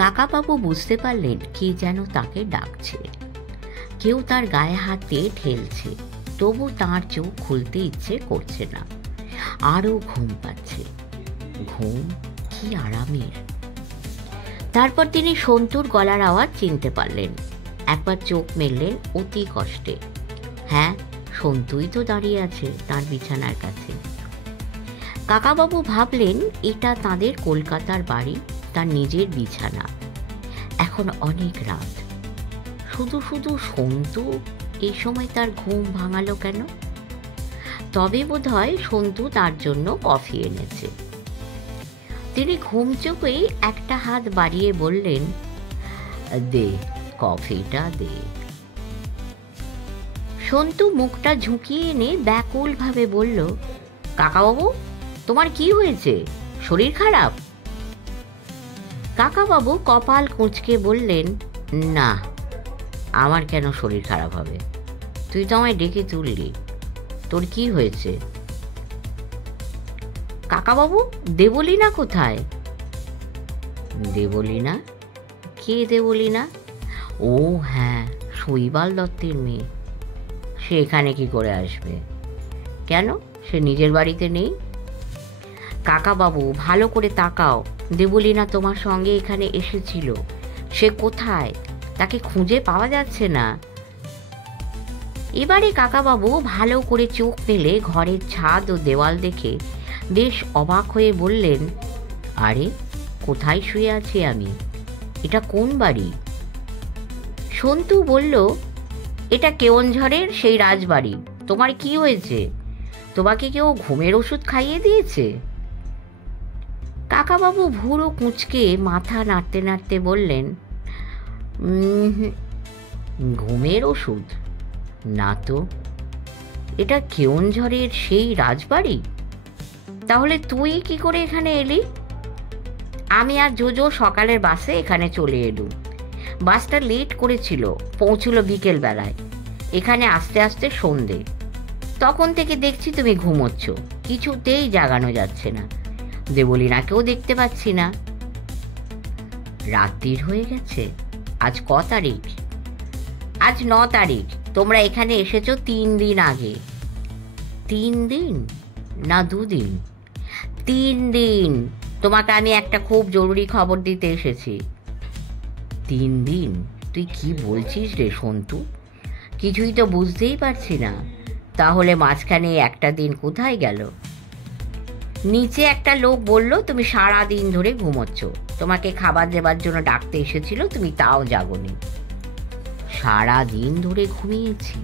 কাকাবাবু বুঝতে পারলেন কে যেন তাকে ডাকছে। কেউ তার গায়ে হাত দিয়ে ঠেলছে, তবু তার চোখ খুলতে ইচ্ছে করছে না। আরো ঘুম পাচ্ছে। ঘুম কি আরামের। তারপর তিনি সন্তুর গলার আওয়াজ চিনতে পারলেন। একবার চোখ মেললেন অতি কষ্টে। হ্যাঁ, সন্তুই তো দাঁড়িয়ে আছে তার বিছানার কাছে। কাকাবাবু ভাবলেন এটা তাদের কলকাতার বাড়ি, তার নিজের বিছানা। এখন অনেক রাত। শুধু শুধু সন্তু এই সময় তার ঘুম ভাঙালো কেন? তবে বোধহয় সন্তু তার জন্য কফি এনেছে। তিনি ঘুম চোখেই একটা হাত বাড়িয়ে বললেন, দে, কফিটা দে। সন্তু মুখটা ঝুঁকিয়ে এনে ব্যাকুল ভাবে বলল, কাকাবাবু, তোমার কি হয়েছে? শরীর খারাপ? কাকাবাবু কপাল কুঁচকে বললেন, না, আমার কেন শরীর খারাপ হবে? তুই তো আমায় ডেকে তুললি। তোর কি হয়েছে? কাকাবাবু, দেবলীনা কোথায়? দেবলীনা? কে দেবলীনা? ও হ্যাঁ, শৈবাল দত্তের মেয়ে। সে এখানে কি করে আসবে? কেন, সে নিজের বাড়িতে নেই? কাকাবাবু, ভালো করে তাকাও। দেবলীনা তোমার সঙ্গে এখানে এসেছিল। সে কোথায়? তাকে খুঁজে পাওয়া যাচ্ছে না। এবারে কাকাবাবু ভালো করে চোখ মেলে ঘরের ছাদ ও দেওয়াল দেখে বেশ অবাক হয়ে বললেন, আরে, কোথায় শুয়ে আছি আমি? এটা কোন বাড়ি? সন্তু বলল, এটা কেওনঝড়ের সেই রাজবাড়ি। তোমার কি হয়েছে? তোমাকে কেউ ঘুমের ওষুধ খাইয়ে দিয়েছে? কাকাবাবু ভুরু কুঁচকে মাথা নাড়তে নাড়তে বললেন, ঘুমের ওষুধ না তো। এটা কেওনঝড়ের সেই রাজবাড়ি। তাহলে তুই কি করে এখানে এলি? আমি আর জোজো সকালের বাসে এখানে চলে এলুম। বাসটা লেট করেছিল, পৌঁছলো বিকেল বেলায়। এখানে আস্তে আস্তে সন্ধে। তখন থেকে দেখছি তুমি ঘুমোচ্ছ, কিছুতেই জাগানো যাচ্ছে না। দেবলীনাকেও দেখতে পাচ্ছি না। রাত্রির হয়ে গেছে। আজ ক তারিখ? আজ 9 তারিখ। তোমরা এখানে এসেছো 3 দিন আগে। 3 দিন না 2 দিন? 3 দিন। তোমাকে আমি একটা খুব জরুরি খবর দিতে এসেছি। 3 দিন? তুই কি বলছিস রে সন্তু? কিছুই তো বুঝতেই পারছি না। তাহলে মাঝখানে একটা দিন কোথায় গেল? নিচে একটা লোক বলল তুমি সারা দিন ধরে ঘুমোচ্ছ। তোমাকে খাবার দেবার জন্য ডাকতে এসেছিল, তুমি তাও জাগোনি। সারা দিন ধরে ঘুমিয়েছি?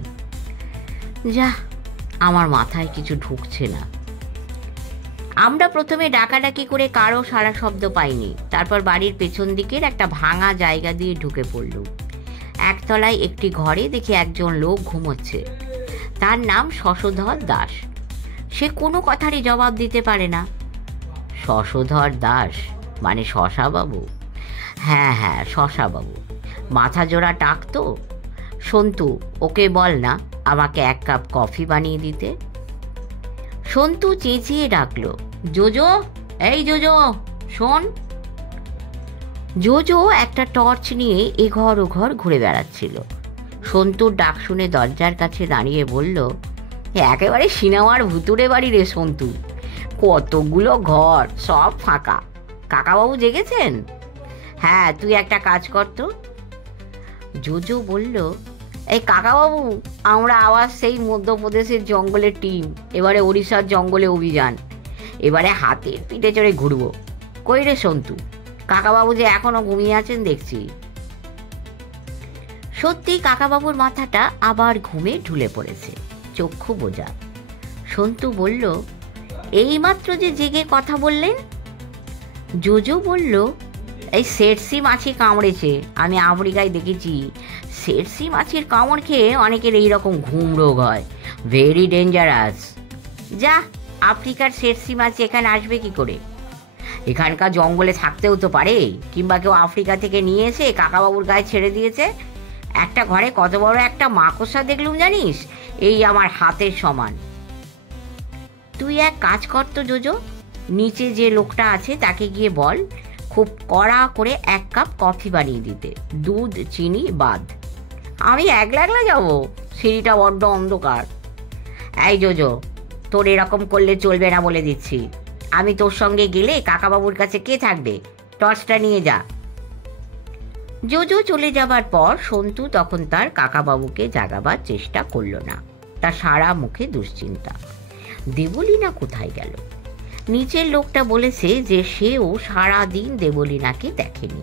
যা, আমার মাথায় কিছু ঢুকছে না। আমরা প্রথমে ডাকাডাকি করে কারো সারা শব্দ পাইনি। তারপর বাড়ির পেছন দিকের একটা ভাঙা জায়গা দিয়ে ঢুকে পড়ল। একতলায় একটি ঘরে দেখি একজন লোক ঘুমোচ্ছে। তার নাম শশধর দাস। সে কোনো কথারই জবাব দিতে পারে না। শশধর দাস মানে শশাবাবু? হ্যাঁ হ্যাঁ, শশাবাবু। মাথা জোড়া টাক তো। সন্তু, ওকে বল না আমাকে 1 কাপ কফি বানিয়ে দিতে। সন্তু চেঁচিয়ে ডাকলো, জোজো, এই জোজো, শোন। জোজো একটা টর্চ নিয়ে এঘর ওঘর ঘুরে বেড়াচ্ছিল। সন্তুর ডাক শুনে দরজার কাছে দাঁড়িয়ে বলল, একেবারে সিনেমার ভুতুড়ে বাড়ি রে সন্তু। কতগুলো ঘর, সব ফাঁকা। কাকাবাবু জেগেছেন? হ্যাঁ, তুই একটা কাজ কর তো। জোজো বলল, এই কাকাবাবু, আমরা আবার সেই মধ্যপ্রদেশের জঙ্গলের টিম। এবারে ওড়িশার জঙ্গলে অভিযান। এবারে হাতের পিঠে চড়ে ঘুরবো। কই রে সন্তু? কাকাবাবু যে এখনো ঘুমিয়ে আছেন দেখছি। সত্যি কাকাবাবুর মাথাটা আবার ঘুমে ঢুলে পড়েছে, চক্ষু বোঝা। সন্তু বলল, এইমাত্র যে জেগে কথা বললেন। জোজো বলল, এই সেটসি মাছি কামড়েছে। আমি আফ্রিকায় দেখেছি সেটসি মাছির কামড় খেয়ে অনেকের এইরকম ঘুম রোগ হয়। Very dangerous. যা, আফ্রিকার সেটসি মাছি এখানে আসবে কি করে? এখানকার জঙ্গলে থাকতেও তো পারে, কিংবা কেউ আফ্রিকা থেকে নিয়ে এসে কাকাবাবুর গায়ে ছেড়ে দিয়েছে। একটা ঘরে কত বড় একটা মাকড়সা দেখলুম জানিস, এই আমার হাতের সমান। তুই এক কাজ কর তো জোজো, নিচে যে লোকটা আছে তাকে গিয়ে বল খুব কড়া করে 1 কাপ কফি বানিয়ে দিতে, দুধ চিনি বাদ। আমি একলা একলা যাবো, সিঁড়িটা বড্ড অন্ধকার। এই জোজো, তোর এরকম করলে চলবে না বলে দিচ্ছি। আমি তোর সঙ্গে গেলে কাকাবাবুর কাছে কে থাকবে? টর্চটা নিয়ে যা। জোজো চলে যাবার পর সন্তু তখন তার কাকাবাবুকে জাগাবার চেষ্টা করল না। তার সারা মুখে দুশ্চিন্তা। দেবলীনা কোথায় গেল? নিচের লোকটা বলেছে যে সেও সারাদিন দেবলীনাকে দেখেনি।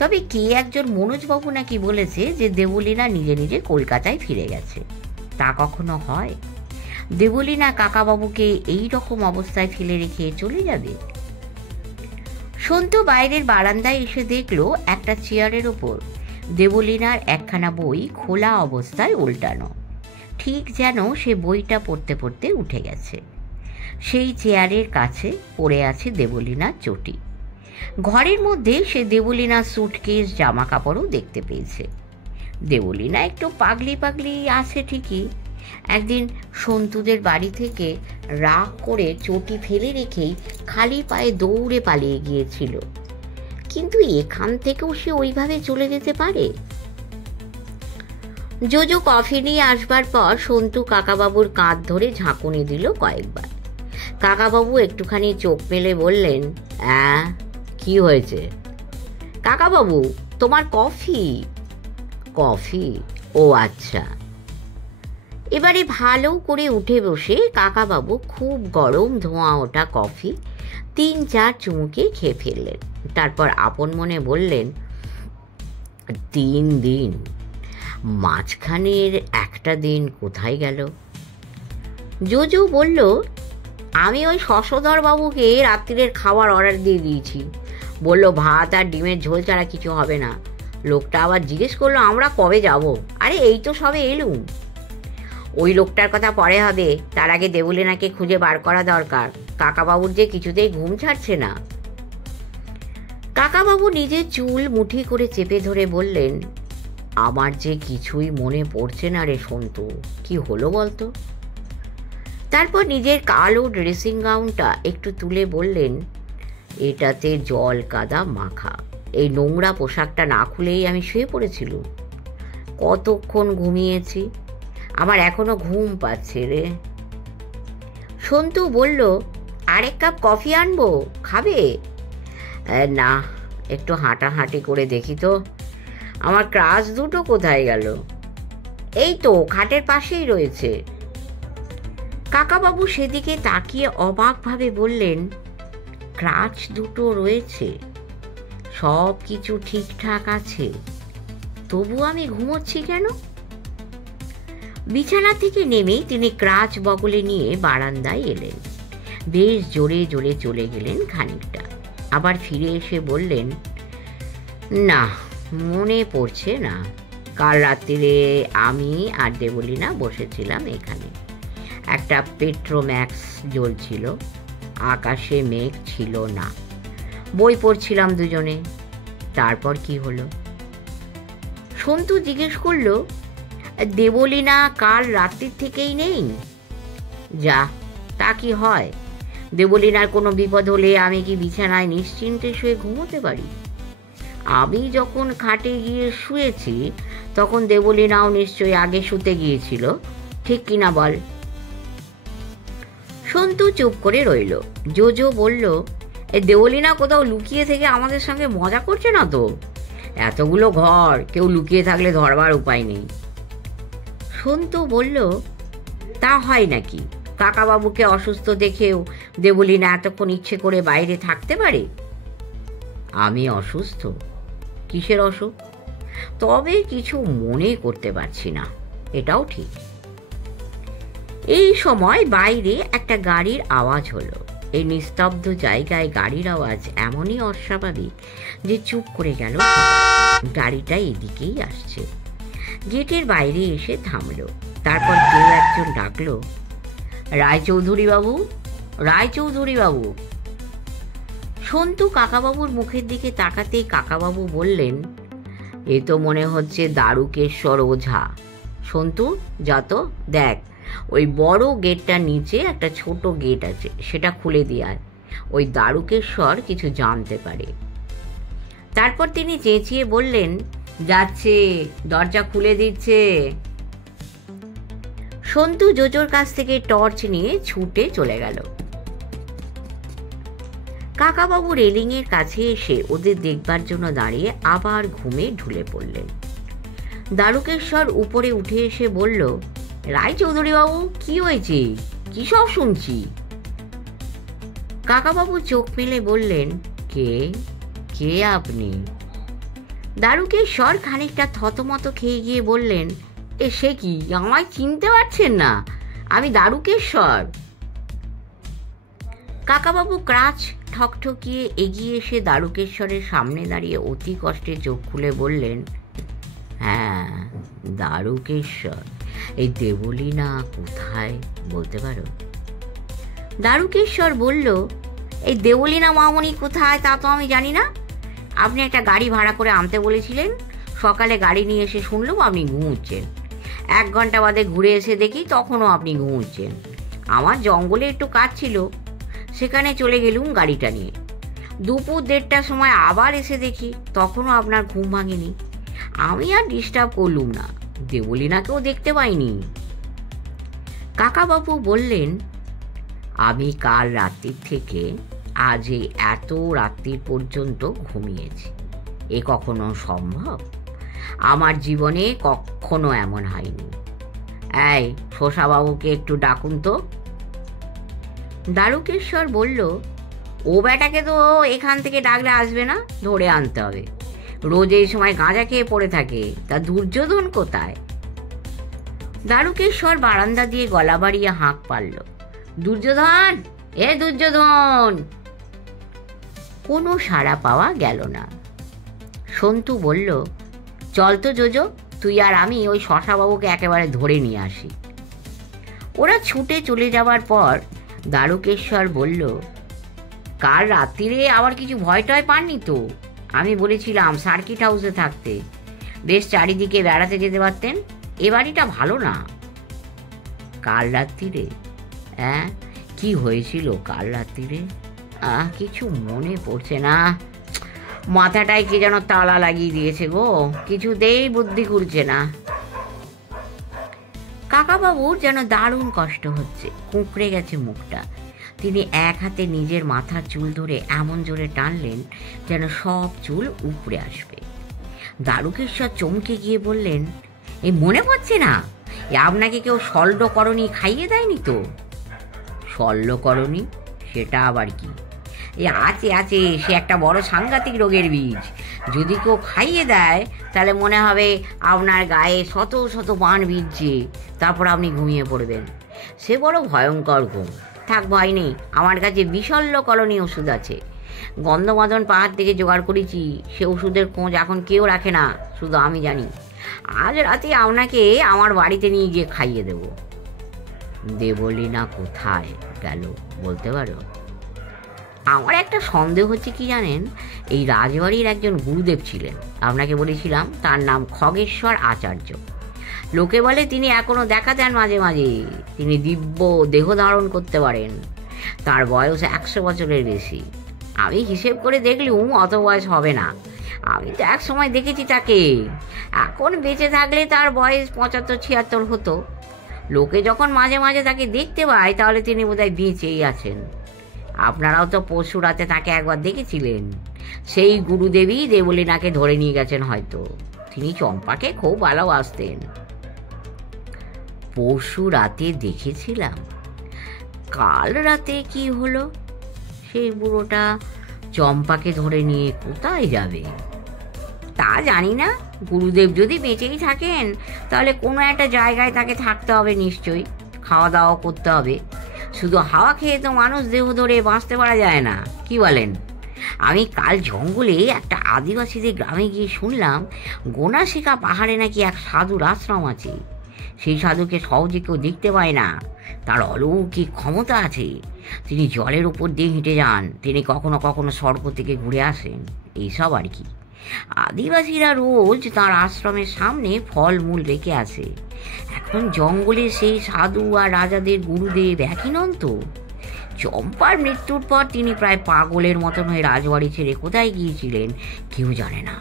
তবে কে একজন মনোজবাবু নাকি বলেছে যে দেবলীনা নিজে নিজে কলকাতায় ফিরে গেছে। তা কখনো হয়? দেবলীনা কাকাবাবুকে এই রকম অবস্থায় ফেলে রেখে চলে যাবে? সন্তু বাইরের বারান্দায় এসে দেখল একটা চেয়ারের ওপর দেবলীনার একখানা বই খোলা অবস্থায় উল্টানো, ঠিক যেন সে বইটা পড়তে পড়তে উঠে গেছে। সেই চেয়ারের কাছে পড়ে আছে দেবলীনার চটি। ঘরের মধ্যে সে দেবলীনার সুটকেস জামা কাপড়ও দেখতে পেয়েছে। দেবলীনা একটু পাগলি পাগলি আছে ঠিকই। একদিন সন্তুদের বাড়ি থেকে রাগ করে চটি ফেলে রেখেই খালি পায়ে দৌড়ে পালিয়ে গিয়েছিল, কিন্তু এখান থেকেও সে ওইভাবে চলে যেতে পারে? জোজো কফি নিয়ে আসবার পর সন্তু কাকাবাবুর কাঁধ ধরে ঝাঁকুনি দিল কয়েকবার। কাকাবাবু একটুখানি চোখ মেলে বললেন, কি হয়েছে? কাকাবাবু, তোমার কফি। কফি? ও আচ্ছা। এবারে ভালো করে উঠে বসে কাকাবাবু খুব গরম ধোঁয়া ওঠা কফি 3-4 চুমুকে খেয়ে ফেললেন। তারপর আপন মনে বললেন, 3 দিন, মাঝখানের একটা দিন কোথায় গেল? জোজো বলল, আমি ওই শশধর বাবুকে রাত্রিরের খাবার অর্ডার দিয়ে দিয়েছি। বলল ভাত আর ডিমের ঝোল ছাড়া কিছু হবে না। লোকটা আবার জিজ্ঞেস করলো আমরা কবে যাব। আরে এই তো সবে এলুম। ওই লোকটার কথা পরে হবে, তার আগে দেবলীনাকে খুঁজে বার করা দরকার। কাকাবাবুর যে কিছুতেই ঘুম ছাড়ছে না। কাকাবাবু নিজের চুল মুঠি করে চেপে ধরে বললেন, আমার যে কিছুই মনে পড়ছে না রে সন্তু, কি হলো বলতো? তারপর নিজের কালো ড্রেসিং গাউনটা একটু তুলে বললেন, এটাতে জল কাদা মাখা। এই নোংরা পোশাকটা না খুলেই আমি শুয়ে পড়েছিলুম। কতক্ষণ ঘুমিয়েছি, আমার এখনো ঘুম পাচ্ছে রে। সন্তু বলল, 1 কাপ কফি আনবো, খাবে? না, একটু হাঁটাহাঁটি করে দেখি তো। আমার ক্রাচ দুটো কোথায় গেল? এই তো খাটের পাশেই রয়েছে। কাকাবাবু সেদিকে তাকিয়ে অবাকভাবে বললেন, ক্রাচ দুটো রয়েছে, সব কিছু ঠিকঠাক আছে, তবু আমি ঘুমোচ্ছি কেন? বিছানা থেকে নেমে তিনি ক্রাচ বগলে নিয়ে বারান্দায় এলেন। বেশ জোরে জোরে চলে গেলেন খানিকটা, আবার ফিরে এসে বললেন, না, মনে পড়ছে না। কাল রাত্রিরে আমি আর দেবলীনা বসেছিলাম এখানে। একটা পেট্রোম্যাক্স জ্বলছিল, আকাশে মেঘ ছিল না, বই পড়ছিলাম দুজনে। তারপর কি হলো? সন্তু জিজ্ঞেস করল, দেবলীনা কাল রাত্রির থেকেই নেই? যা, তা কি হয়? দেবলীনার কোনো বিপদ হলে আমি কি বিছানায় নিশ্চিন্তে শুয়ে ঘুমোতে পারি? আমি যখন খাটে গিয়ে শুয়েছি তখন দেবলীনাও নিশ্চয়ই আগে শুতে গিয়েছিল, ঠিক কিনা বল? সন্তু চুপ করে রইল। জোজো বলল, দেবলীনা কোথাও লুকিয়ে থেকে আমাদের সঙ্গে মজা করছে না তো? এতগুলো ঘর, কেউ লুকিয়ে থাকলে ধরবার উপায় নেই। সন্তু বলল, তা হয় নাকি? কাকাবাবুকে অসুস্থ দেখেও দেবলীনা এতক্ষণ ইচ্ছে করে বাইরে থাকতে পারে? আমি অসুস্থ? কিসের অসুখ? তবে কিছু মনে করতে পারছি না, এটাও ঠিক। এই সময় বাইরে একটা গাড়ির আওয়াজ হলো। এই নিস্তব্ধ জায়গায় গাড়ির আওয়াজ এমনই অস্বাভাবিক যে চুপ করে গেল সবাই। গাড়িটা এদিকেই আসছে। গেটের বাইরে এসে থামলো। তারপর কেউ একজন ডাকলো, রায়চৌধুরী বাবু, রায়চৌধুরী বাবু। সন্তু কাকাবাবুর মুখের দিকে তাকাতেই কাকাবাবু বললেন, এ তো মনে হচ্ছে দারুকেশ্বর ওঝা। সন্তু, যা তো, দেখ ওই বড় গেটটার নিচে একটা ছোট গেট আছে, সেটা খুলে দিয়ে আয়। ওই দারুকেশ্বর কিছু জানতে পারে। তারপর তিনি চেঁচিয়ে বললেন, যাচ্ছে, দরজা খুলে দিচ্ছে। সন্তু জোজোর কাছ থেকে টর্চ নিয়ে ছুটে চলে গেল। কাকাবাবু রেলিংয়ের কাছে এসে ওদের দেখবার জন্য দাঁড়িয়ে আবার ঘুমে ঢুলে পড়লেন। দারুকেশ্বর উপরে উঠে এসে বলল, রায়চৌধুরী বাবু, কি হয়েছে? কি সব শুনছি? কাকাবাবু চোখ মেলে বললেন, কে কে আপনি? দারুকেশ্বর খানিকটা থতমত খেয়ে গিয়ে বললেন, সে কি, আমায় চিনতে পারছেন না? আমি দারুকেশ্বর। কাকাবাবু ক্রাচ ঠকঠকিয়ে এগিয়ে এসে দারুকেশ্বরের সামনে দাঁড়িয়ে অতি কষ্টে চোখ খুলে বললেন, হ্যাঁ, দারুকেশ্বর। এই দেবলীনা কোথায় বলতে পারো? দারুকেশ্বর বলল, এই দেবলীনা মামনি কোথায় তা তো আমি জানি না। আপনি একটা গাড়ি ভাড়া করে আনতে বলেছিলেন, সকালে গাড়ি নিয়ে এসে শুনলাম আপনি ঘুমুচ্ছেন। 1 ঘন্টা বাদে ঘুরে এসে দেখি তখনও আপনি ঘুমুচ্ছেন। আমার জঙ্গলে একটু কাজ ছিল, সেখানে চলে গেলুম গাড়িটা নিয়ে। দুপুর 1:30টার সময় আবার এসে দেখি তখনও আপনার ঘুম ভাঙেনি। আমি আর ডিস্টার্ব করলুম না, দেবলীনাকেও দেখতে পাইনি। কাকাবাবু বললেন, আমি কাল রাত্রির থেকে আজ এই এত রাত্রির পর্যন্ত ঘুমিয়েছি। এ কখনো সম্ভব? আমার জীবনে কখনো এমন হয়নি। এই শোষাবাবুকে একটু ডাকুন তো। দারুকেশ্বর বলল, ও বেটাকে তো এখান থেকে ডাকলে আসবে না, ধরে আনতে হবে। রোজ এই সময় গাঁজা খেয়ে পড়ে থাকে, তা দুর্যোধন কোথায়? দারুকেশ্বর বারান্দা দিয়ে গলা বাড়িয়ে হাঁক পারল, দুর্যোধন, এ দুর্যোধন। কোনো সাড়া পাওয়া গেল না। সন্তু বলল, চল তো জোজো, তুই আর আমি ওই শশাবাবুকে একেবারে ধরে নিয়ে আসি। ওরা ছুটে চলে যাবার পর দারুকেশ্বর বলল, কাল রাত্রিরে আবার কিছু ভয় টয় পাননি তো? আমি বলেছিলাম সার্কিট হাউসে থাকতে, বেশ চারিদিকে বেড়াতে যেতে পারতেন। এ বাড়িটা ভালো না। কাল রাত্রিরে? হ্যাঁ, কি হয়েছিল কাল রাত্রিরে? কিছু মনে পড়ছে না, মাথাটায় কে যেন তালা লাগিয়ে দিয়েছে গো, কিছুতেই বুদ্ধি খুলছে না। কাকাবাবুর যেন দারুণ কষ্ট হচ্ছে, কুঁকড়ে গেছে মুখটা। তিনি এক হাতে নিজের মাথার চুল ধরে এমন জোরে টানলেন যেন সব চুল উপড়ে আসবে। দারুকেশ্বর চমকে গিয়ে বললেন, এই মনে পড়ছে না? আপনাকে কেউ শল্যকরণী খাইয়ে দেয়নি তো? শল্যকরণী? সেটা আবার কি? আছে আছে, সে একটা বড় সাংঘাতিক রোগের বীজ। যদি কেউ খাইয়ে দেয় তাহলে মনে হবে আপনার গায়ে শত শত বান বিঁধছে, তারপর আপনি ঘুমিয়ে পড়বেন। সে বড় ভয়ঙ্কর ঘুম। থাক, ভয় নেই, আমার কাছে বিশল্যকরণী ওষুধ আছে। গন্ধমাদন পাহাড় থেকে জোগাড় করেছি। সে ওষুধের খোঁজ এখন কেউ রাখে না, শুধু আমি জানি। আজ রাতে আপনাকে আমার বাড়িতে নিয়ে গিয়ে খাইয়ে দেব। দেবলীনা কোথায় গেল বলতে পারো? আমার একটা সন্দেহ হচ্ছে, কি জানেন, এই রাজবাড়ির একজন গুরুদেব ছিলেন, আপনাকে বলেছিলাম, তার নাম খগেশ্বর আচার্য। লোকে বলে তিনি এখনো দেখা দেন মাঝে মাঝে। তিনি দিব্য দেহ ধারণ করতে পারেন। তার বয়স 100 বছরের বেশি। আমি হিসেব করে দেখলুম অত বয়স হবে না। আমি তো এক সময় দেখেছি তাকে। এখন বেঁচে থাকলে তার বয়স 75-76 হতো। লোকে যখন মাঝে মাঝে তাকে দেখতে পায় তাহলে তিনি বোধহয় বেঁচেই আছেন। আপনারাও তো পরশু রাতে তাকে একবার দেখেছিলেন। সেই গুরুদেবী দেবলীনাকে ধরে নিয়ে গেছেন হয়তো। তিনি চম্পাকে খুব ভালোবাসতেন। পরশু রাতে দেখেছিলাম? কাল রাতে কি হলো? সেই বুড়োটা চম্পাকে ধরে নিয়ে কোথায় যাবে তা জানি না। গুরুদেব যদি বেঁচেই থাকেন তাহলে কোনো একটা জায়গায় তাকে থাকতে হবে নিশ্চয়ই, খাওয়া দাওয়া করতে হবে। শুধু হাওয়া খেয়ে তো মানুষ দেহ ধরে বাঁচতে পারা যায় না, কি বলেন? আমি কাল জঙ্গলে একটা আদিবাসীদের গ্রামে গিয়ে শুনলাম গোনাশিকা পাহাড়ে নাকি এক সাধুর আশ্রম আছে। সেই সাধুকে সহজে কেউ দেখতে পায় না। তার অলৌকিক ক্ষমতা আছে। তিনি জলের উপর দিয়ে হেঁটে যান, তিনি কখনো কখনো স্বর্গ থেকে ঘুরে আসেন, এইসব আর কি। আদিবাসীরা রোজ তার আশ্রমের সামনে ফলমূল রেখে আসে। এখন জঙ্গলে সেই সাধু আর রাজাদের গুরুদেব একই নন তো? চম্পার মৃত্যুর পর তিনি প্রায় পাগলের মতন হয়ে রাজবাড়ি ছেড়ে কোথায় গিয়েছিলেন কেউ জানে না।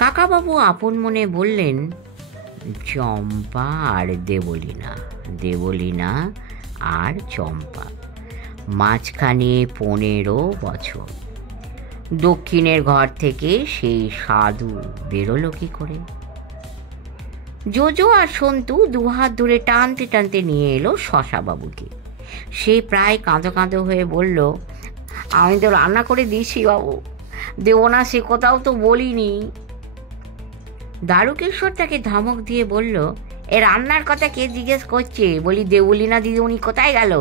কাকাবাবু আপন মনে বললেন, চম্পা আর দেবলীনা, দেবলীনা আর চম্পা, মাঝখানে 15 বছর। দক্ষিণের ঘর থেকে সেই সাধু বেরোলো কি করে? জোজো আর সন্তু দুহাত ধরে টানতে টানতে নিয়ে এলো শশাবাবুকে। সে প্রায় কাঁদো কাঁদো হয়ে বলল, আমি তো রান্না করে দিয়েছি বাবু, দেবো না সে কোথাও তো বলিনি। দারুকেশ্বর তাকে ধমক দিয়ে বলল, এ রান্নার কথা কে জিজ্ঞেস করছে? বলি দেবলীনা দিদিমণি কোথায় গেল?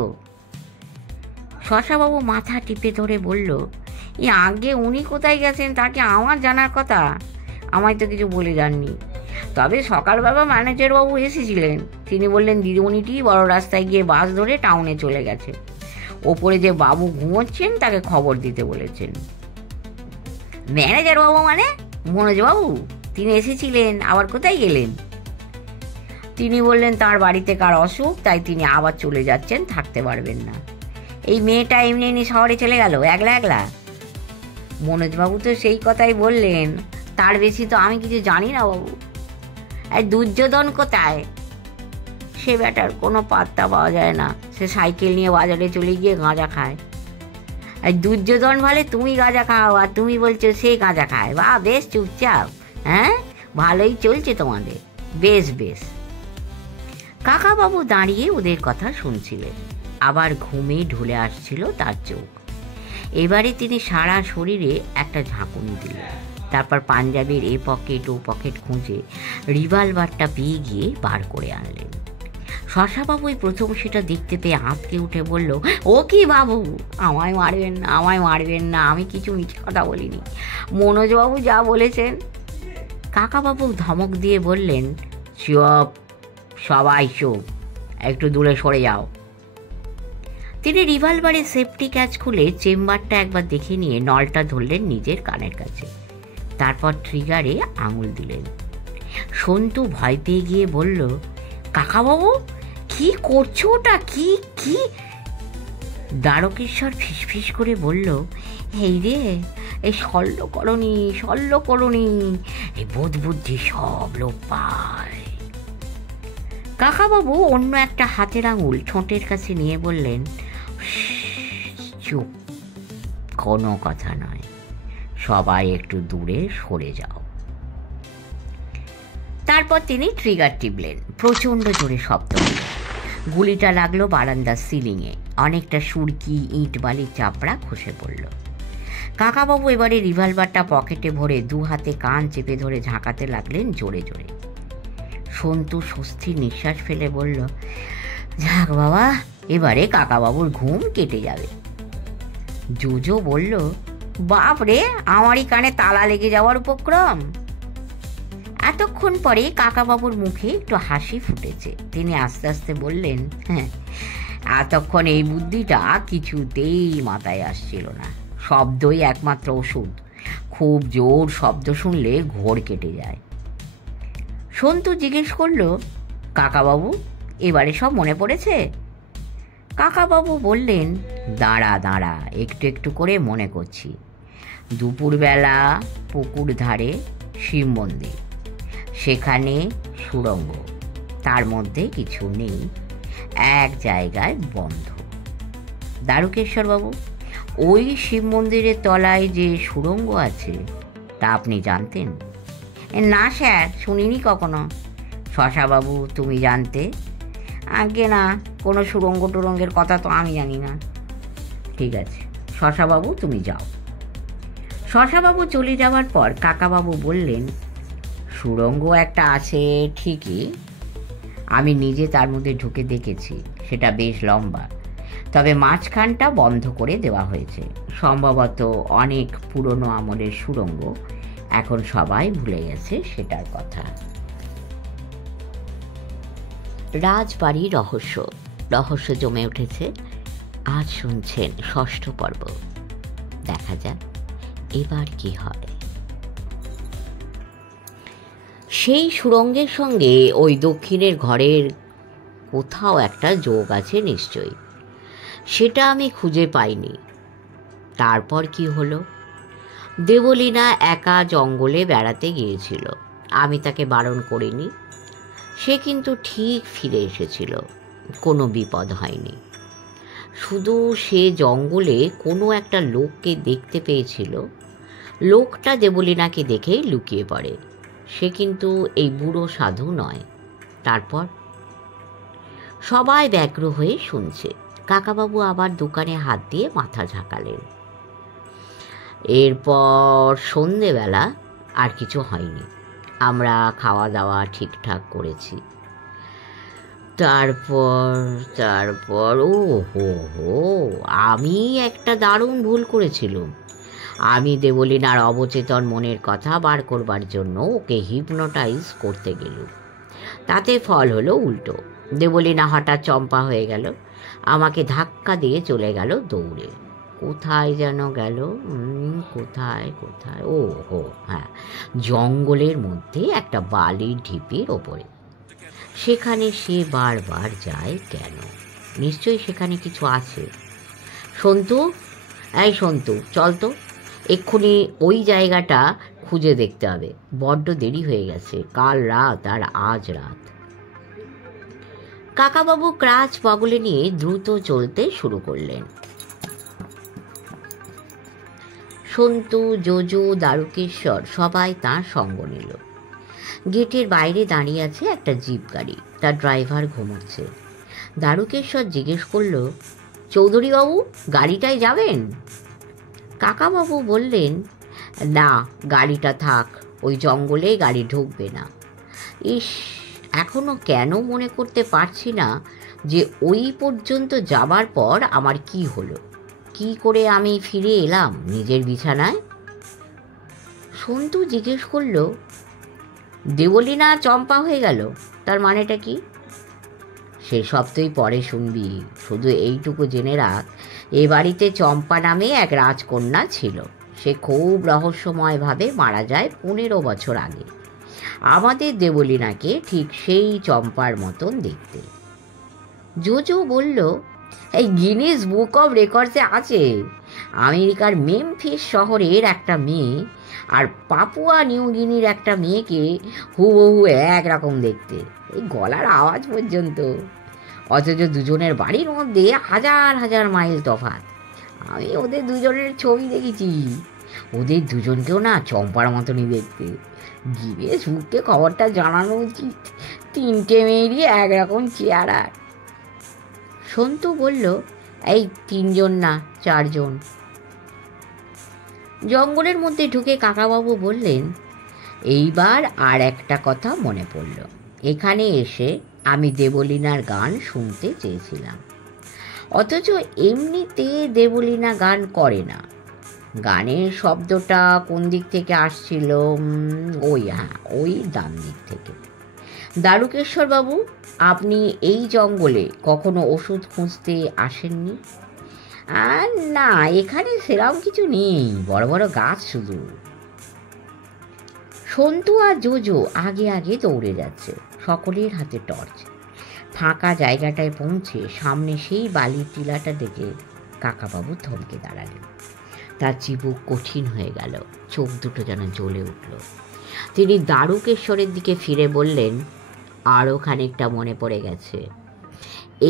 শশাবাবু মাথা টিপে ধরে বলল, আগে উনি কোথায় গেছেন তাকে আমার জানার কথা, আমায় তো কিছু বলে যাননি। তবে সকালবেলা ম্যানেজারবাবু এসেছিলেন, তিনি বললেন দিদিমণিটি বড় রাস্তায় গিয়ে বাস ধরে টাউনে চলে গেছে, ওপরে যে বাবু ঘুমোচ্ছেন তাকে খবর দিতে বলেছেন। ম্যানেজারবাবু মানে মনোজবাবু? তিনি এসেছিলেন, আবার কোথায় গেলেন? তিনি বললেন তার বাড়িতে কার অসুখ, তাই তিনি আবার চলে যাচ্ছেন, থাকতে পারবেন না। এই মেয়েটা এমনি এমনি শহরে চলে গেল একলা একলা। মনোজবাবু তো সেই কথাই বললেন, তার বেশি তো আমি কিছু জানি না বাবু। আর দুর্যোধন কোথায়? সে ব্যাটার কোনো পাত্তা পাওয়া যায় না, সে সাইকেল নিয়ে বাজারে চলে গিয়ে গাঁজা খায়। আর দুর্যোধন বলে তুমি গাঁজা খাও, আর তুমি বলছো সে গাঁজা খায়। বা বেশ চুপচাপ, হ্যাঁ ভালোই চলছে তোমাদের, বেশ বেশ। কাকাবাবু দাঁড়িয়ে ওদের কথা শুনছিলেন, আবার ঘুমে ঢুলে আসছিল তার চোখ। এবারে তিনি সারা শরীরে একটা ঝাঁকুনি দিলেন, তারপর পাঞ্জাবের এ পকেট ও পকেট খুঁজে রিভলভারটা পেয়ে গিয়ে বার করে আনলেন। শশাবাবুই প্রথম সেটা দেখতে পেয়ে আঁতকে উঠে বলল, ও কি বাবু, আমায় মারবেন না, আমায় মারবেন না, আমি কিছু মিথ্যে কথা বলিনি, মনোজবাবু যা বলেছেন। কাকাবাবু ধমক দিয়ে বললেন, চুপ, সবাই চুপ, একটু দূরে সরে যাও। তিনি রিভলভারের সেফটি ক্যাচ খুলে চেম্বারটা একবার দেখে নিয়ে নলটা ধরলেন নিজের কানের কাছে, তারপর ট্রিগারে আঙুল দিলেন। সন্তু ভয় পেয়ে গিয়ে বলল, কাকাবাবু কি করছো ওটা? কি কি? দ্বারকেশ্বর ফিসফিস করে বলল, এই রে, এই শল্যকরণী, এই বোধ বুদ্ধি সব লোপ পায়। কাকাবাবু অন্য একটা হাতের আঙুল ঠোঁটের কাছে নিয়ে বললেন, চুপ, কোনো কথা নয়, সবাই একটু দূরে সরে যাও। তারপর তিনি ট্রিগার টিপলেন, প্রচণ্ড জোরে শব্দ হল। গুলিটা লাগলো বারান্দার সিলিংয়ে, অনেকটা সুরকি ইট বালির চাপড়া খসে পড়ল। কাকাবাবু এবারে রিভলভারটা পকেটে ভরে দু হাতে কান চেপে ধরে ঝাঁকাতে লাগলেন জোরে জোরে। সন্তু স্বস্তির নিঃশ্বাস ফেলে বলল, যাক বাবা, এবারে কাকাবাবুর ঘুম কেটে যাবে। জোজো বলল, বাপ রে, আমারই কানে তালা লেগে যাওয়ার উপক্রম। এতক্ষণ পরে কাকাবাবুর মুখে একটু হাসি ফুটেছে। তিনি আস্তে আস্তে বললেন, হ্যাঁ, এতক্ষণ এই বুদ্ধিটা কিছুতেই মাথায় আসছিল না। শব্দই একমাত্র ওষুধ, খুব জোর শব্দ শুনলে ঘোর কেটে যায়। সন্তু জিজ্ঞেস করল, কাকাবাবু এবারে সব মনে পড়েছে? কাকাবাবু বললেন, দাঁড়া দাঁড়া, একটু একটু করে মনে করছি। দুপুরবেলা পুকুর ধারে শিব মন্দির, সেখানে সুড়ঙ্গ, তার মধ্যে কিছু নেই, এক জায়গায় বন্ধ। দ্বারকেশ্বরবাবু, ওই শিব মন্দিরের তলায় যে সুড়ঙ্গ আছে তা আপনি জানতেন? না স্যার, শুনিনি কখনো। শশাবাবু, তুমি জানতে? আগে না, কোনো সুড়ঙ্গ টুরঙ্গের কথা তো আমি জানি না। ঠিক আছে শশাবাবু, তুমি যাও। শশাবাবু চলে যাওয়ার পর কাকাবাবু বললেন, সুড়ঙ্গ একটা আছে ঠিকই, আমি নিজে তার মধ্যে ঢুকে দেখেছি, সেটা বেশ লম্বা, তবে মাঝখানটা বন্ধ করে দেওয়া হয়েছে। সম্ভবত অনেক পুরনো আমলের সুড়ঙ্গ, এখন সবাই ভুলে গেছে সেটার কথা। রাজবাড়ি রহস্য জমে উঠেছে। আজ শুনছেন 6ষ্ঠ পর্ব। দেখা যাক এবার কি হয়। সেই সুড়ঙ্গের সঙ্গে ওই দক্ষিণের ঘরের কোথাও একটা যোগ আছে নিশ্চয়ই। সেটা আমি খুঁজে পাইনি। তারপর কি হলো? দেবলীনা একা জঙ্গলে বেড়াতে গিয়েছিল, আমি তাকে বারণ করিনি। সে কিন্তু ঠিক ফিরে এসেছিল, কোনো বিপদ হয়নি। শুধু সে জঙ্গলে কোনো একটা লোককে দেখতে পেয়েছিল। লোকটা দেবলীনাকে দেখেই লুকিয়ে পড়ে। সে কিন্তু এই বুড়ো সাধু নয়। তারপর সবাই ব্যগ্র হয়ে শুনছে। কাকাবাবু আবার দোকানে হাত দিয়ে মাথা ঝাঁকালেন। এরপর সন্ধেবেলা আর কিছু হয়নি। আমরা খাওয়া দাওয়া ঠিকঠাক করেছি। তারপর তারপর ও হো হো, আমি একটা দারুণ ভুল করেছিলাম। আমি দেবলীনার অবচেতন মনের কথা বার করবার জন্য ওকে হিপনোটাইজ করতে গেলুম। তাতে ফল হলো উল্টো। দেবলীনা হঠাৎ চম্পা হয়ে গেল, আমাকে ধাক্কা দিয়ে চলে গেল দৌড়ে। কোথায় যেন গেল, কোথায় কোথায়, ও হো হ্যাঁ, জঙ্গলের মধ্যে একটা বালির ঢিপির ওপরে। সেখানে সে বারবার যায় কেন? নিশ্চয়ই সেখানে কিছু আছে। সন্তু, এই সন্তু, চল তো, এক্ষুনি ওই জায়গাটা খুঁজে দেখতে হবে। বড্ড দেরি হয়ে গেছে, কাল রাত আর আজ রাত। কাকাবাবু ক্রাচ বগলে নিয়ে দ্রুত চলতে শুরু করলেন। সন্তু, যোজো, দারুকেশ্বর সবাই তাঁর সঙ্গ নিল। গেটের বাইরে দাঁড়িয়ে আছে একটা জিপ গাড়ি, তার ড্রাইভার ঘুমোচ্ছে। দারুকেশ্বর জিজ্ঞেস করল, চৌধুরীবাবু গাড়িটায় যাবেন? কাকাবাবু বললেন, না, গাড়িটা থাক, ওই জঙ্গলে গাড়ি ঢুকবে না। ইস, এখনো কেন মনে করতে পারছি না যে ওই পর্যন্ত যাবার পর আমার কি হলো, কি করে আমি ফিরে এলাম নিজের বিছানায়। সন্তু জিজ্ঞেস করল, দেবলীনা চম্পা হয়ে গেল, তার মানেটা কি? সেসব তুই পরে শুনবি, শুধু এইটুকু জেনে রাখ, এ বাড়িতে চম্পা নামে এক রাজকন্যা ছিল। সে খুব রহস্যময়ভাবে মারা যায় 15 বছর আগে। আমাদের দেবলীনাকে ঠিক সেই চম্পার মতন দেখতে। জোজো বলল, এই গিনিস বুক অফ রেকর্ডসে আছে। আমেরিকার মেমফিস শহরের একটা মেয়ে আর পাপুয়া নিউ গিনির একটা মেয়েকে হুবহু একরকম দেখতে, এই গলার আওয়াজ পর্যন্ত। অথচ দুজনের বাড়ির মধ্যে হাজার হাজার মাইল তফাৎ। আমি ওদের দুজনের ছবি দেখেছি। ওদের দুজনকেও না চম্পার মতনই দেখতে। গিনেস বুককে খবরটা জানানো উচিত। 3টে মেয়েরই একরকম চেহারা। সন্তু বলল, এই 3 জন না, 4 জন। জঙ্গলের মধ্যে ঢুকে কাকাবাবু বললেন, এইবার আর একটা কথা মনে পড়ল। এখানে এসে আমি দেবলীনার গান শুনতে চেয়েছিলাম, অথচ এমনিতে দেবলীনা গান করে না। গানের শব্দটা কোন দিক থেকে আসছিল? ওই ডান দিক থেকে। দারুকেশ্বর বাবু, আপনি এই জঙ্গলে কখনো ওষুধ খুঁজতে আসেননি? আর না, এখানে সেরকম কিছু নেই, বড় বড় গাছ শুধু। সন্তু আর জোজো আগে আগে দৌড়ে যাচ্ছে, সকলের হাতে টর্চ। ফাঁকা জায়গাটায় পৌঁছে সামনে সেই বালির টিলাটা দেখে কাকাবাবু থমকে দাঁড়ালেন। তার চিবুক কঠিন হয়ে গেল, চোখ দুটো যেন জ্বলে উঠল। তিনি দারুকেশ্বরের দিকে ফিরে বললেন, আরও খানিকটা মনে পড়ে গেছে।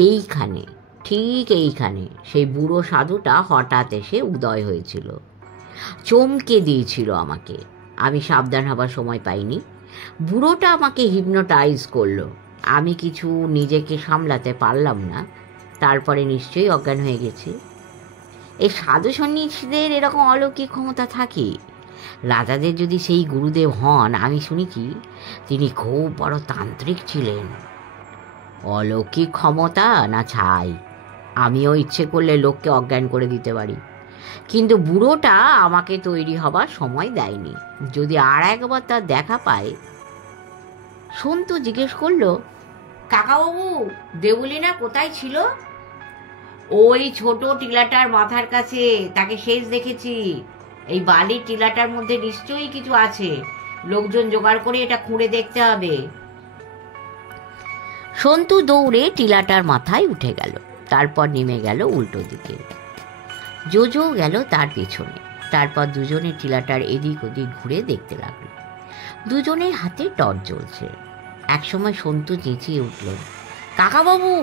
এইখানে, ঠিক এইখানে সেই বুড়ো সাধুটা হঠাৎ এসে উদয় হয়েছিল, চমকে দিয়েছিল আমাকে। আমি সাবধান হবার সময় পাইনি। বুড়োটা আমাকে হিপনোটাইজ করলো। আমি কিছু নিজেকে সামলাতে পারলাম না, তারপরে নিশ্চয়ই অজ্ঞান হয়ে গেছি। এই সাধু সন্ন্যাসীদের এরকম অলৌকিক ক্ষমতা থাকে। রাজাদের যদি সেই গুরুদেব হন, আমি শুনেছি তিনি খুব বড় তান্ত্রিক ছিলেন। অলৌকিক ক্ষমতা না ছাই, আমিও ইচ্ছে করলে লোককে অজ্ঞান করে দিতে পারি, কিন্তু বুড়োটা আমাকে তৈরি হবার সময় দেয়নি। যদি আর একবার তার দেখা পায়। সন্তু জিজ্ঞেস করল, কাকাবাবু, দেবলীনা কোথায় ছিল? ওই ছোট টিলাটার মাথার কাছে, তাকে শেষ দেখেছি। এই বালির টিলাটার মধ্যে নিশ্চয়ই কিছু আছে, লোকজন জোগাড় করে এটা খুঁড়ে দেখতে হবে। সন্তু দৌড়ে টিলাটার মাথায় উঠে গেল। তারপর নেমে গেল উল্টো দিকে। জোজো গেল তার পেছনে। তারপর দুজনে টিলাটার এদিক ওদিক ঘুরে দেখতে লাগলো। দুজনের হাতে টর্চ জ্বলছে। একসময় সন্তু চেঁচিয়ে উঠল, কাকাবাবু,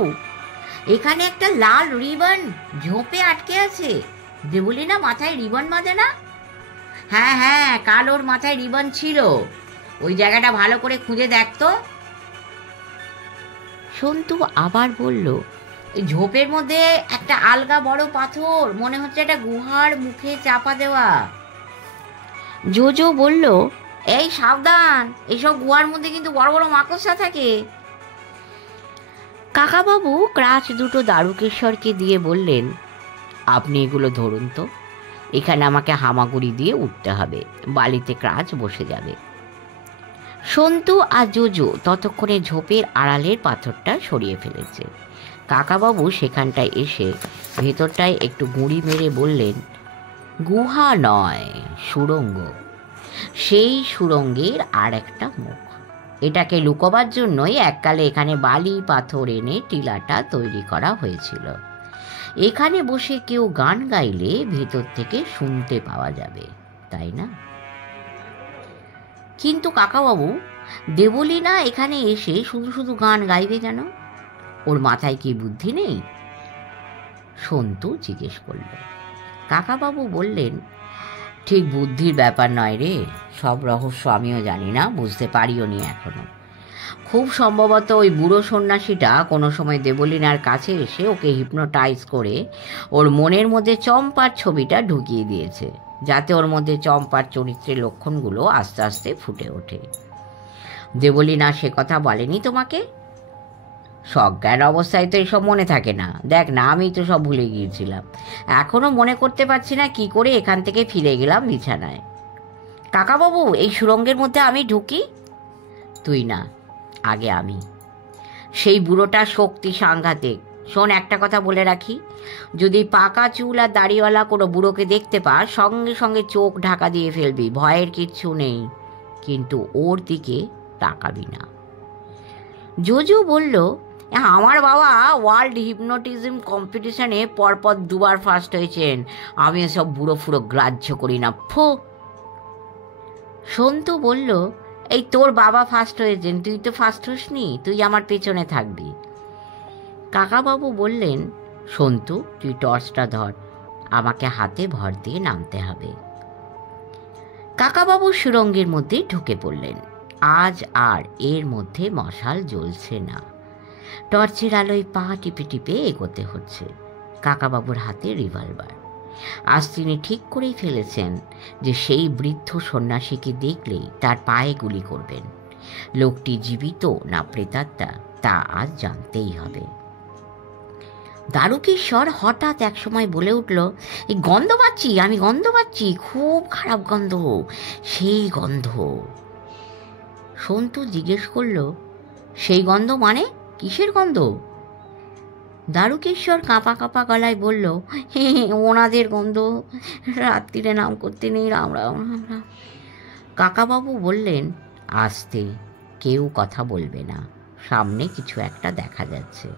এখানে একটা লাল রিবন ঝোপে আটকে আছে। দেবলি না মাথায় রিবন বাঁধে না? হ্যাঁ হ্যাঁ, কাল ওর মাথায় রিবন ছিল। ওই জায়গাটা ভালো করে খুঁজে দেখতো। সন্তু আবার বলল, ঝোপের মধ্যে একটা আলগা বড় পাথর, মনে হচ্ছে একটা গুহার মুখে চাপা দেওয়া। জোজো বলল, এই সাবধান, এইসব গুহার মধ্যে কিন্তু বড় বড় মাকড়সা থাকে। কাকাবাবু ক্রাচ দুটো দারুকেশ্বরকে দিয়ে বললেন, আপনি এগুলো ধরুন তো, এখানে আমাকে হামাগুড়ি দিয়ে উঠতে হবে, বালিতে ক্রাচ বসে যাবে। সন্তু আর জোজো ততক্ষণে ঝোপের আড়ালের পাথরটা সরিয়ে ফেলেছে। কাকাবাবু সেখানটায় এসে ভেতরটায় একটু গুঁড়ি মেরে বললেন, গুহা নয়, সুড়ঙ্গ। সেই সুড়ঙ্গের আর একটা মুখ। এটাকে লুকোবার জন্যই এককালে এখানে বালি পাথর এনে টিলাটা তৈরি করা হয়েছিল। এখানে বসে কেউ গান গাইলে ভেতর থেকে শুনতে পাওয়া যাবে, তাই না? কিন্তু কাকাবাবু, দেবলী না এখানে এসে শুধু শুধু গান গাইবে কেন? ওর মাথায় কি বুদ্ধি নেই? সন্তু জিজ্ঞেস করল। কাকাবাবু বললেন, ঠিক বুদ্ধির ব্যাপার নয় রে, সব রহস্য আমিও জানি না, বুঝতে পারিও নি এখনো। খুব সম্ভবত ওই বুড়ো সন্ন্যাসীটা কোনো সময় দেবলীনার কাছে এসে ওকে হিপনোটাইজ করে ওর মনের মধ্যে চম্পার ছবিটা ঢুকিয়ে দিয়েছে, যাতে ওর মধ্যে চম্পার চরিত্রের লক্ষণগুলো আস্তে আস্তে ফুটে ওঠে। দেবলীনা সে কথা বলেনি তোমাকে? সজ্ঞান অবস্থায় তো এসব মনে থাকে না। দেখ না, আমি তো সব ভুলে গিয়েছিলাম, এখনো মনে করতে পারছি না কি করে এখান থেকে ফিরে গেলাম বিছানায়। কাকাবাবু, এই সুড়ঙ্গের মধ্যে আমি ঢুকি? তুই না, আগে আমি। সেই বুড়োটা শক্তি সাংঘাতিক। শোন, একটা কথা বলে রাখি, যদি পাকা চুল আর দাড়িওয়ালা কোনো বুড়োকে দেখতে পাস, সঙ্গে সঙ্গে চোখ ঢাকা দিয়ে ফেলবি, ভয়ের কিচ্ছু নেই, কিন্তু ওর দিকে তাকাবি না। জোজো বলল, আমার বাবা ওয়ার্ল্ড হিপনোটিজম কম্পিটিশনে পরপর 2বার ফার্স্ট হয়েছেন, আমি এসব বুড়ো ফুড়ো গ্রাহ্য করি না, ফো। সন্তু বলল, এই তোর বাবা ফার্স্ট হয়েছেন, তুই তো ফার্স্ট হসনি, তুই আমার পেছনে থাকবি। কাকাবাবু বললেন, সন্তু, তুই টর্চটা ধর, আমাকে হাতে ভর দিয়ে নামতে হবে। কাকাবাবু সুড়ঙ্গের মধ্যে ঢুকে পড়লেন। আজ আর এর মধ্যে মশাল জ্বলছে না, টর্চের আলোয় পা টিপে টিপে এগোতে হচ্ছে। কাকাবাবুর হাতে রিভলভার। আজ তিনি ঠিক করেই ফেলেছেন যে সেই বৃদ্ধ সন্ন্যাসীকে দেখলেই তার পায়ে গুলি করবেন। লোকটি জীবিত না প্রেতাত্মা তা আজ জানতেই হবে। দারুকেশ্বর হঠাৎ একসময় বলে উঠল, এই গন্ধ পাচ্ছি, আমি গন্ধ পাচ্ছি, খুব খারাপ গন্ধ, সেই গন্ধ। সন্তু জিজ্ঞেস করল, সেই গন্ধ মানে? কিসের গন্ধ? দারুকেশ্বর কাঁপা কাঁপা গলায় বলল, ওনাদের গন্ধ, রাত্রিরে নাম করতে নেই, রাম রাম রাম রাম। কাকাবাবু বললেন, আস্তে, কেউ কথা বলবে না, সামনে কিছু একটা দেখা যাচ্ছে।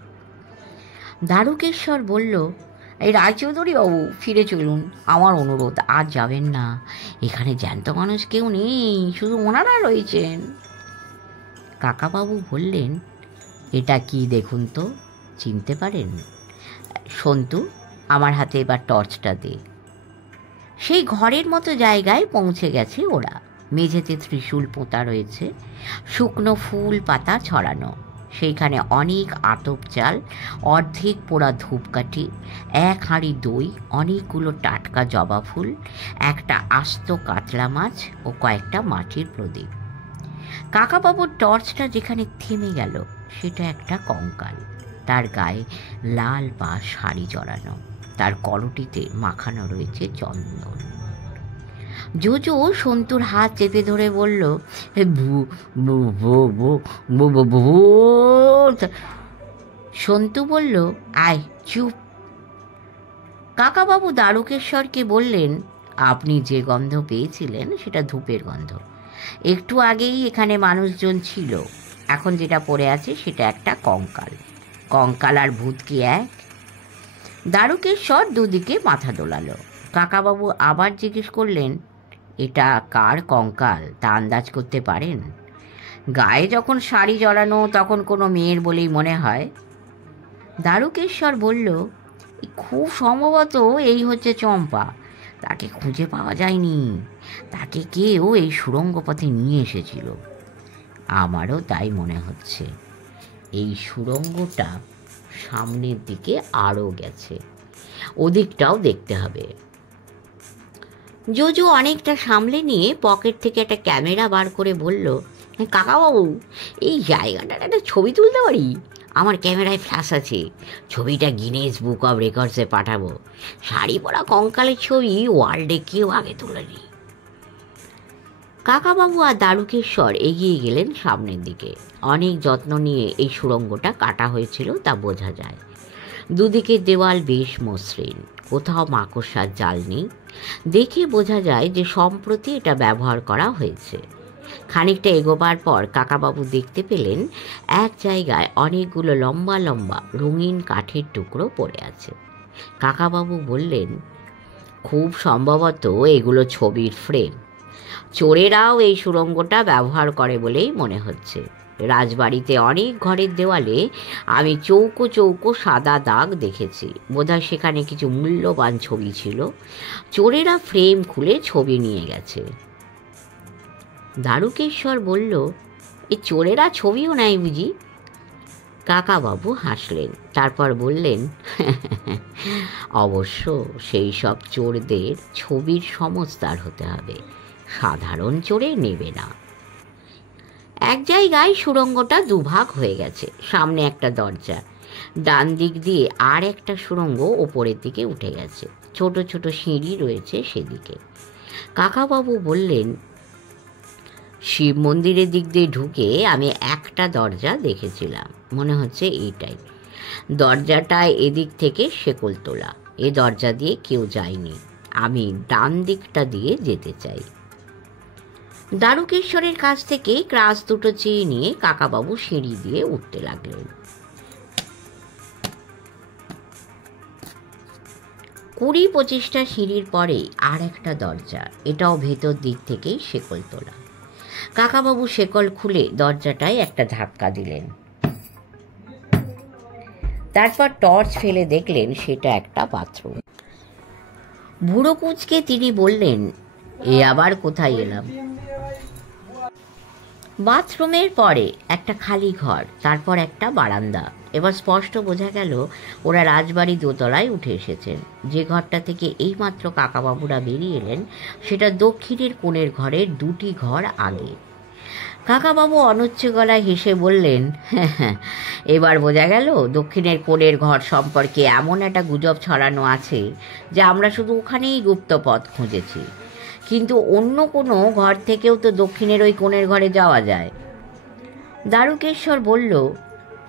দারুকেশ্বর বলল, এই রায়চৌধুরী বাবু, ফিরে চলুন, আমার অনুরোধ, আজ যাবেন না, এখানে জ্যান্ত মানুষ কেউ নেই, শুধু ওনারা রয়েছেন। কাকাবাবু বললেন, এটা কি দেখুন তো, চিনতে পারেন? সন্তু, আমার হাতে এবার টর্চটা দে। সেই ঘরের মতো জায়গায় পৌঁছে গেছে ওরা। মেঝেতে ত্রিশূল পোঁতা রয়েছে, শুকনো ফুল পাতা ছড়ানো। সেইখানে অনেক আতপ চাল, অর্ধেক পোড়া ধূপকাঠি, 1 হাঁড়ি দই, অনেকগুলো টাটকা জবা ফুল, একটা আস্ত কাতলা মাছ ও কয়েকটা মাটির প্রদীপ। কাকাবাবুর টর্চটা যেখানে থেমে গেল, সেটা একটা কঙ্কাল। তার গায়ে লাল পা শাড়ি জড়ানো, তার কলটিতে মাখানো রয়েছে চন্দন। জোজো সন্তুর হাত চেপে ধরে বলল, ভূত। সন্তু বলল, আয়, চুপ। কাকাবাবু দারুকেশ্বরকে বললেন, আপনি যে গন্ধ পেয়েছিলেন সেটা ধূপের গন্ধ। একটু আগেই এখানে মানুষজন ছিল, এখন যেটা পড়ে আছে সেটা একটা কঙ্কাল। কঙ্কাল আর ভূত কি এক? দারুকেশ্বর দুদিকে মাথা দোলালো। কাকাবাবু আবার জিজ্ঞেস করলেন, এটা কার কঙ্কাল তা আন্দাজ করতে পারেন? গায়ে যখন শাড়ি জড়ানো তখন কোনো মেয়ের বলেই মনে হয়। দারুকেশ্বর বলল, খুব সম্ভবত এই হচ্ছে চম্পা। তাকে খুঁজে পাওয়া যায়নি। তাকে কেউ এই সুড়ঙ্গ পথে নিয়ে এসেছিল। আমারও তাই মনে হচ্ছে। এই সুড়ঙ্গটা সামনের দিকে আরও গেছে, ওদিকটাও দেখতে হবে। জোজো অনেকটা সামলে নিয়ে পকেট থেকে একটা ক্যামেরা বার করে বলল, কাকাবাবু, এই জায়গাটার একটা ছবি তুলতে পারি? আমার ক্যামেরায় ফ্ল্যাশ আছে। ছবিটা গিনেস বুক অফ রেকর্ডসে পাঠাবো। শাড়ি পরা কঙ্কালের ছবি ওয়ার্ল্ডে কেউ আগে তোলেনি। কাকাবাবু আর দারুকেশ্বর এগিয়ে গেলেন সামনের দিকে। অনেক যত্ন নিয়ে এই সুড়ঙ্গটা কাটা হয়েছিল তা বোঝা যায়। দুদিকের দেওয়াল বেশ মসৃণ, কোথাও মাকড়সার জাল নেই। দেখে বোঝা যায় যে সম্প্রতি এটা ব্যবহার করা হয়েছে। খানিকটা এগোবার পর কাকাবাবু দেখতে পেলেন এক জায়গায় অনেকগুলো লম্বা লম্বা রঙিন কাঠের টুকরো পড়ে আছে। কাকাবাবু বললেন, খুব সম্ভবত এগুলো ছবির ফ্রেম। চোরেরাও এই সুড়ঙ্গটা ব্যবহার করে বলেই মনে হচ্ছে। রাজবাড়িতে অনেক ঘরের দেওয়ালে আমি চৌকো চৌকো সাদা দাগ দেখেছি। বোধহয় সেখানে কিছু মূল্যবান ছবি ছিল। চোরেরা ফ্রেম খুলে ছবি নিয়ে গেছে। দারুকেশ্বর বলল, এই চোরেরা ছবিও নেয় বুঝি? কাকাবাবু হাসলেন, তারপর বললেন, অবশ্য সেই সব চোরদের ছবির সমজদার হতে হবে, সাধারণ চোরে নেবে না। এক জায়গায় সুড়ঙ্গটা দুভাগ হয়ে গেছে। সামনে একটা দরজা, ডান দিক দিয়ে আর একটা সুড়ঙ্গ ওপরের দিকে উঠে গেছে। ছোট ছোট সিঁড়ি রয়েছে সেদিকে। কাকাবাবু বললেন, শিব মন্দিরের দিক দিয়ে ঢুকে আমি একটা দরজা দেখেছিলাম, মনে হচ্ছে এইটাই। দরজাটায় এদিক থেকে শেকল তোলা। এ দরজা দিয়ে কেউ যায়নি। আমি ডান দিকটা দিয়ে যেতে চাই। দারুকেশ্বরের কাছ থেকে ক্রাস দুটো চেয়ে নিয়ে কাকাবাবু সিঁড়ি দিয়ে উঠতে লাগলেন। 20-25টা সিঁড়ির পরেই আর একটা দরজা, এটাও ভেতর দিক থেকেই শেকল তোলা। কাকাবাবু শেকল খুলে দরজাটায় একটা ধাক্কা দিলেন। তারপর টর্চ ফেলে দেখলেন সেটা একটা বাথরুম। বুড়ো কুঁচকে তিনি বললেন, এ আবার কোথায় এলাম? বাথরুমের পরে একটা খালি ঘর, তারপর একটা বারান্দা। এবার স্পষ্ট বোঝা গেল ওরা রাজবাড়ি দোতলায় উঠে এসেছেন। যে ঘরটা থেকে এইমাত্র কাকাবাবুরা বেরিয়ে এলেন সেটা দক্ষিণের কোণের ঘরের 2টি ঘর আগে। কাকাবাবু অনুচ্চ গলায় হেসে বললেন, এবার বোঝা গেল দক্ষিণের কোণের ঘর সম্পর্কে এমন একটা গুজব ছড়ানো আছে যে আমরা শুধু ওখানেই গুপ্ত পথ খুঁজেছি। কিন্তু অন্য কোনো ঘর থেকেও তো দক্ষিণের ওই কোণের ঘরে যাওয়া যায়। দারুকেশ্বর বলল,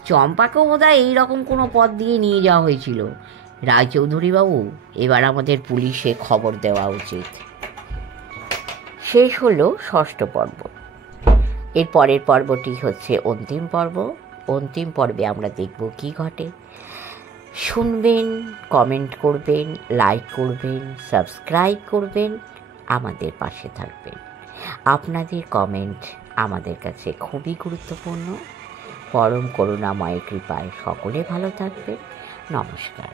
চম্পাকেও বোধহয় এইরকম কোনো পথ দিয়ে নিয়ে যাওয়া হয়েছিল। রায়চৌধুরীবাবু, এবার আমাদের পুলিশে খবর দেওয়া উচিত। শেষ হলো 6ষ্ঠ পর্ব। এর পরের পর্বটি হচ্ছে অন্তিম পর্ব। অন্তিম পর্বে আমরা দেখব কি ঘটে। শুনবেন, কমেন্ট করবেন, লাইক করবেন, সাবস্ক্রাইব করবেন, আমাদের পাশে থাকবেন। আপনাদের কমেন্ট আমাদের কাছে খুবই গুরুত্বপূর্ণ। পরম করুণাময় কৃপায় সকলে ভালো থাকবেন। নমস্কার।